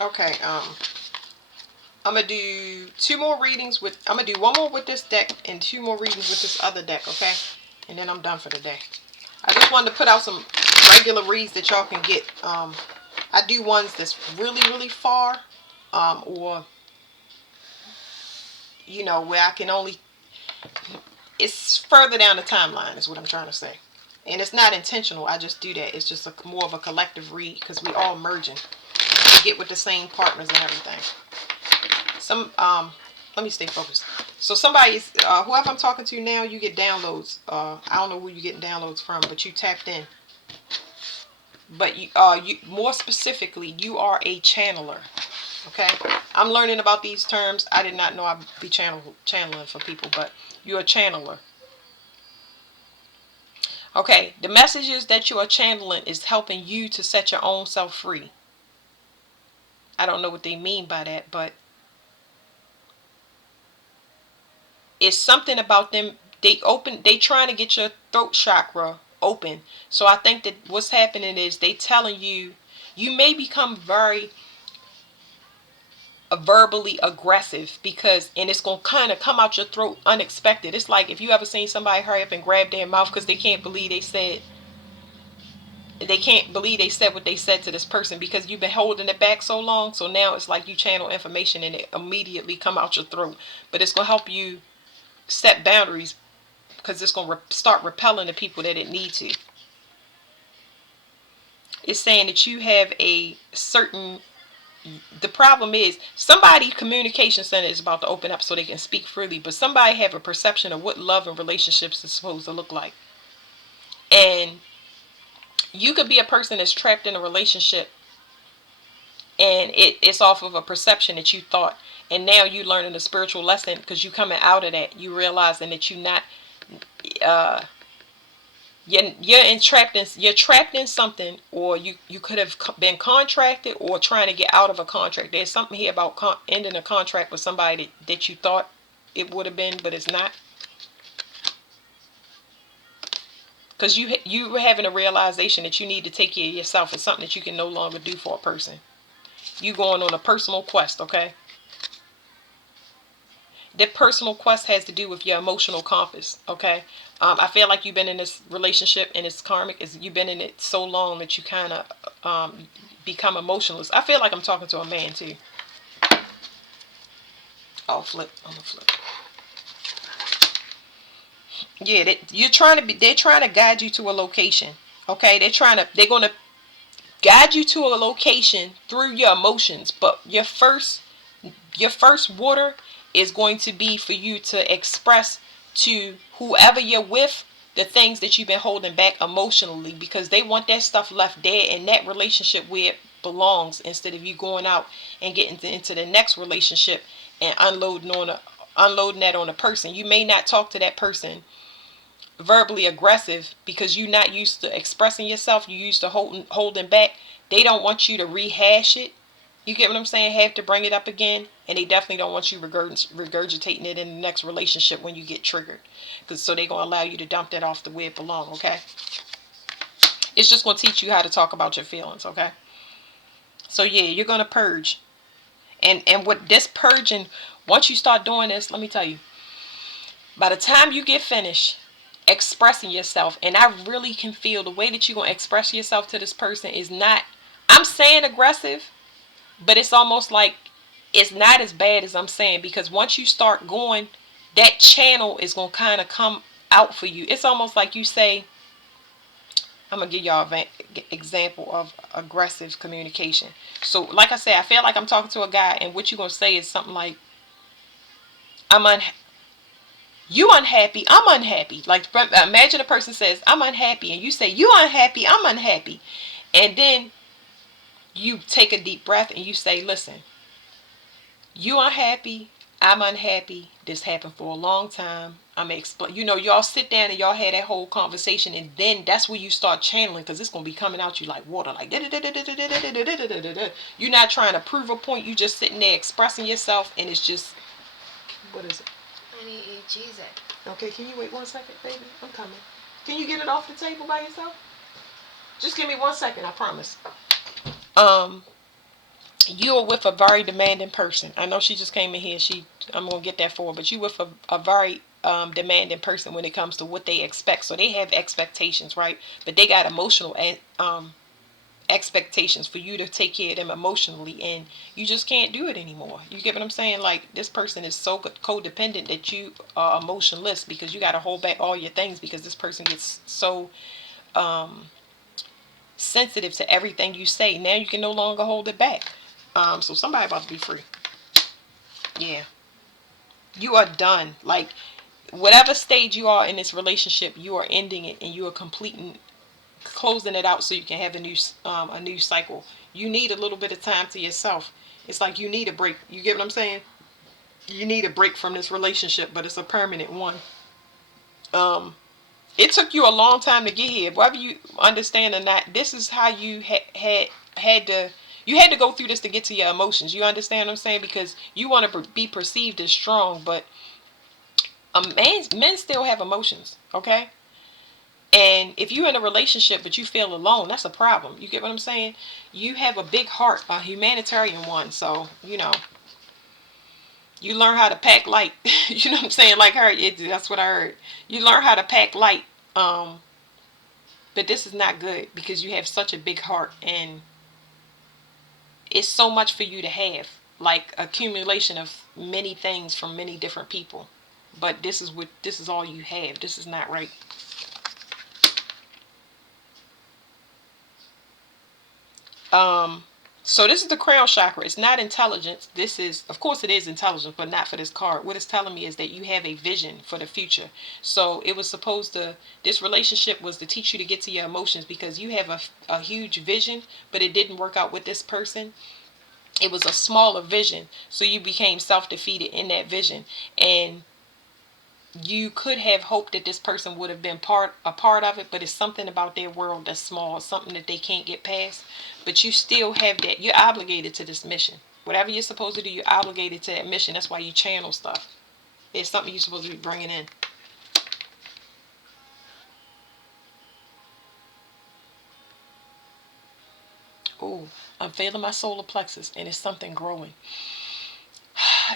Okay. I'm gonna do two more readings with. I'm gonna do one more with this deck and two more readings with this other deck. Okay, and then I'm done for the day. I just wanted to put out some regular reads that y'all can get. I do ones that's really, really far, or where I can only. It's further down the timeline, is what I'm trying to say. And it's not intentional. I just do that. It's just more of a collective read because we all merging to get with the same partners and everything. Let me stay focused. So somebody's whoever I'm talking to now, you get downloads. I don't know who you're getting downloads from, but you tapped in. But you more specifically, you are a channeler. Okay, I'm learning about these terms. I did not know I'd be channeling for people, but you're a channeler. Okay, the messages that you are channeling is helping you to set your own self free. I don't know what they mean by that, but it's something about them. They trying to get your throat chakra open. So I think that what's happening is they telling you, you may become very verbally aggressive and it's going to kind of come out your throat unexpected. It's like if you ever seen somebody hurry up and grab their mouth because they can't believe they said what they said to this person because you've been holding it back so long. So now it's like you channel information and it immediately come out your throat. But it's going to help you set boundaries because it's going to start repelling the people that it needs to. It's saying that you have a certain. The problem is somebody communication center is about to open up so they can speak freely, but somebody have a perception of what love and relationships is supposed to look like. And you could be a person that's trapped in a relationship and it's off of a perception that you thought, and now you learning a spiritual lesson because you coming out of that, you realizing that you're not uh you're trapped in something, or you could have been contracted or trying to get out of a contract. There's something here about ending a contract with somebody that you thought it would have been, but it's not, because you having a realization that you need to take care of yourself. It's something that you can no longer do for a person. You going on a personal quest. Okay, that personal quest has to do with your emotional compass. Okay, I feel like you've been in this relationship and it's karmic. You've been in it so long that you kind of become emotionless. I feel like I'm talking to a man too. I'll flip. I'm gonna flip. Yeah, they're trying to guide you to a location. Okay, they're gonna guide you to a location through your emotions. But your first water is going to be for you to express to whoever you're with the things that you've been holding back emotionally, because they want that stuff left there in that relationship where it belongs, instead of you going out and getting into the next relationship and unloading that on a person. You may not talk to that person verbally aggressive because you're not used to expressing yourself. You're used to holding back. They don't want you to rehash it. You get what I'm saying? Have to bring it up again. And they definitely don't want you regurgitating it in the next relationship when you get triggered. So they're going to allow you to dump that off the where it belongs, okay? It's just going to teach you how to talk about your feelings, okay? So yeah, you're going to purge. And with this purging, once you start doing this, let me tell you, by the time you get finished expressing yourself, and I really can feel the way that you're going to express yourself to this person is not, I'm saying aggressive, but it's almost like it's not as bad as I'm saying, because once you start going, that channel is going to kind of come out for you. It's almost like you say, I'm going to give y'all an example of aggressive communication. So like I said, I feel like I'm talking to a guy, and what you're going to say is something like, you unhappy, I'm unhappy. Like, imagine a person says, I'm unhappy, and you say, you unhappy, I'm unhappy. And then you take a deep breath and you say, listen, you unhappy, I'm unhappy, this happened for a long time, I'm gonna explain. Y'all sit down and y'all had that whole conversation, and then that's where you start channeling, because it's gonna be coming out you like water, like you're not trying to prove a point, you just sitting there expressing yourself, and it's just, what is it? I need to eat cheese. Okay, can you wait 1 second, baby? I'm coming. Can you get it off the table by yourself? Just give me 1 second, I promise. you're with a very demanding person. I know she just came in here. I'm gonna get that for her, but you with a very demanding person when it comes to what they expect. So they have expectations, right? But they got emotional expectations for you to take care of them emotionally, and you just can't do it anymore. You get what I'm saying? Like, this person is so codependent that you are emotionless, because you got to hold back all your things, because this person gets so um, sensitive to everything you say. Now you can no longer hold it back. So somebody about to be free. Yeah, you are done. Like, whatever stage you are in this relationship, you are ending it, and you are completing, closing it out, so you can have a new cycle. You need a little bit of time to yourself. It's like you need a break. You get what I'm saying? You need a break from this relationship, but it's a permanent one. Um, it took you a long time to get here, whether you understand or not. This is how you had to. You had to go through this to get to your emotions. You understand what I'm saying? Because you want to be perceived as strong, but men still have emotions. Okay. And if you're in a relationship but you feel alone, that's a problem. You get what I'm saying? You have a big heart, a humanitarian one. So, you learn how to pack light. You know what I'm saying? Like her, that's what I heard. You learn how to pack light. Um, but this is not good, because you have such a big heart, and it's so much for you to have. Like, accumulation of many things from many different people. But this is all you have. This is not right. Um, so this is the crown chakra. It's not intelligence. This is, of course, it is intelligence, but not for this card. What it's telling me is that you have a vision for the future. So it was supposed to, this relationship was to teach you to get to your emotions, because you have a huge vision, but it didn't work out with this person. It was a smaller vision. So you became self-defeated in that vision. And you could have hoped that this person would have been a part of it, but it's something about their world that's small, something that they can't get past. But you still have that. You're obligated to this mission. Whatever you're supposed to do, you're obligated to that mission. That's why you channel stuff. It's something you're supposed to be bringing in. Oh, I'm feeling my solar plexus, and it's something growing.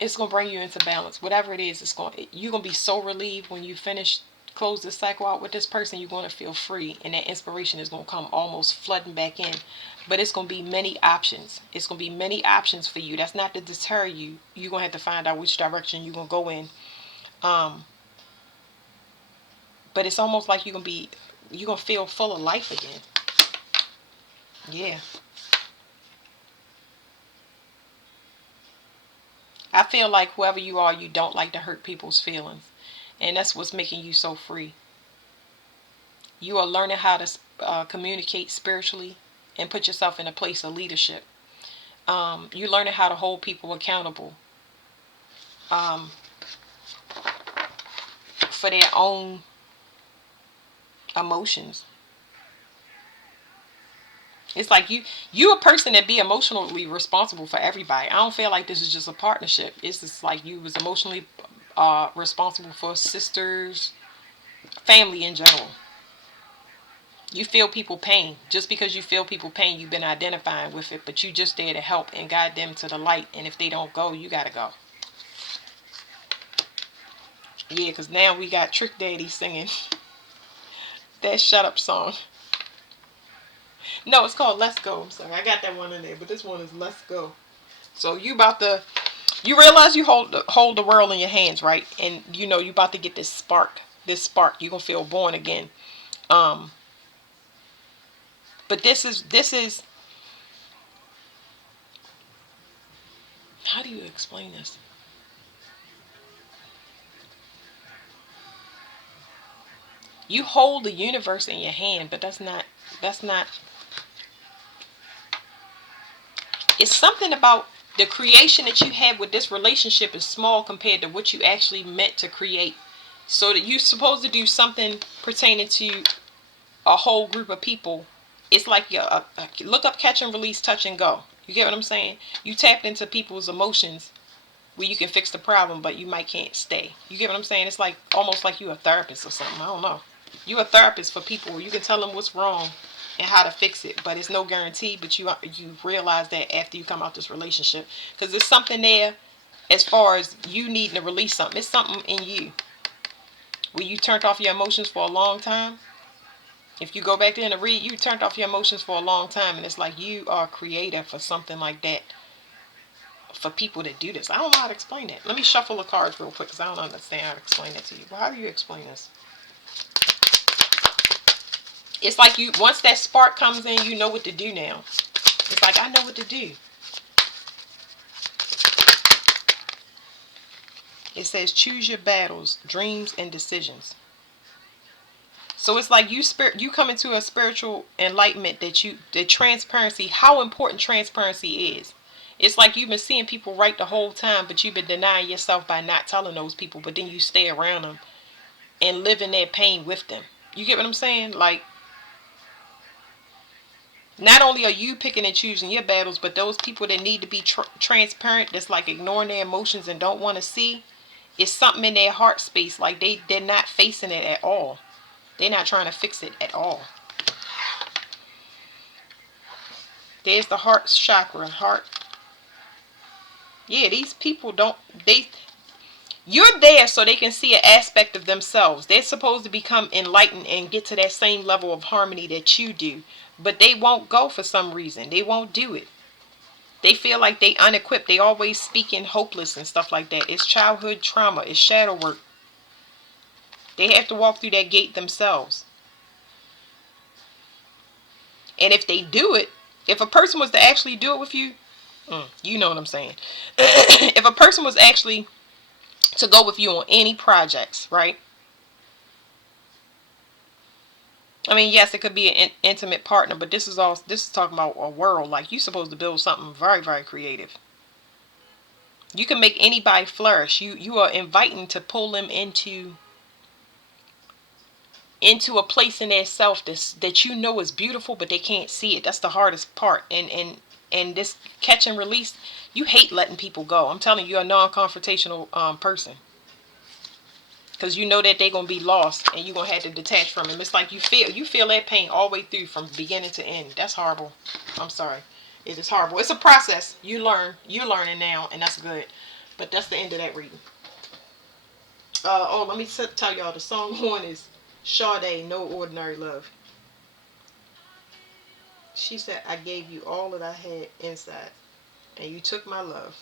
It's gonna bring you into balance. Whatever it is, you're gonna be so relieved when you finish, close this cycle out with this person. You're gonna feel free, and that inspiration is gonna come almost flooding back in. But it's gonna be many options. It's gonna be many options for you. That's not to deter you. You're gonna have to find out which direction you're gonna go in. Um, but it's almost like you're gonna feel full of life again. Yeah. I feel like whoever you are, you don't like to hurt people's feelings. And that's what's making you so free. You are learning how to communicate spiritually and put yourself in a place of leadership. You're learning how to hold people accountable um, for their own emotions. It's like you a person that be emotionally responsible for everybody. I don't feel like this is just a partnership. It's just like you was emotionally responsible for sisters, family in general. You feel people pain. Just because you feel people pain, you've been identifying with it, but you just there to help and guide them to the light. And if they don't go, you gotta go. Yeah, because now we got Trick Daddy singing that Shut Up song. No, it's called Let's Go. I'm sorry, I got that one in there, but this one is Let's Go. So you realize you hold the world in your hands, right? And you about to get this spark. This spark, you're gonna feel born again. Um, but this is how do you explain this? You hold the universe in your hand, but that's not it's something about the creation that you have with this relationship is small compared to what you actually meant to create. So that you're supposed to do something pertaining to a whole group of people. It's like look up, catch and release, touch and go. You get what I'm saying? You tapped into people's emotions where you can fix the problem, but you might can't stay. You get what I'm saying? It's like almost like you a therapist or something. I don't know. You a therapist for people. You can tell them what's wrong, and how to fix it. But it's no guarantee. But you realize that after you come out this relationship, because there's something there as far as you needing to release something. It's something in you where you turned off your emotions for a long time. If you go back there and read, you turned off your emotions for a long time, and it's like you are creative for something like that. For people to do this, I don't know how to explain it. Let me shuffle the cards real quick because I don't understand how to explain it to you. Well, how do you explain this? It's like you, once that spark comes in, you know what to do now. It's like, I know what to do. It says choose your battles, dreams, and decisions. So it's like you come into a spiritual enlightenment the transparency, how important transparency is. It's like you've been seeing people right the whole time, but you've been denying yourself by not telling those people, but then you stay around them and live in their pain with them. You get what I'm saying? Like, not only are you picking and choosing your battles, but those people that need to be transparent, that's like ignoring their emotions and don't want to see, it's something in their heart space. Like they're not facing it at all. They're not trying to fix it at all. There's the heart chakra. Heart. Yeah, these people don't, you're there so they can see an aspect of themselves. They're supposed to become enlightened and get to that same level of harmony that you do. But they won't go for some reason. They won't do it. They feel like they unequipped. They always speaking hopeless and stuff like that. It's childhood trauma. It's shadow work. They have to walk through that gate themselves. And if they do it, if a person was to actually do it with you, you know what I'm saying. If a person was actually to go with you on any projects, right? I mean, yes, it could be an intimate partner, but this is talking about a world. Like, you're supposed to build something very, very creative. You can make anybody flourish. You are inviting to pull them into a place in their self that you know is beautiful, but they can't see it. That's the hardest part. And this catch and release, you hate letting people go. I'm telling you, you're a non-confrontational person. Because you know that they're going to be lost and you're going to have to detach from them. It's like you feel that pain all the way through from beginning to end. That's horrible. I'm sorry. It is horrible. It's a process. You learn. You're learning now, and that's good. But that's the end of that reading. Let me tell y'all, the song one is Sade, No Ordinary Love. She said, I gave you all that I had inside, and you took my love.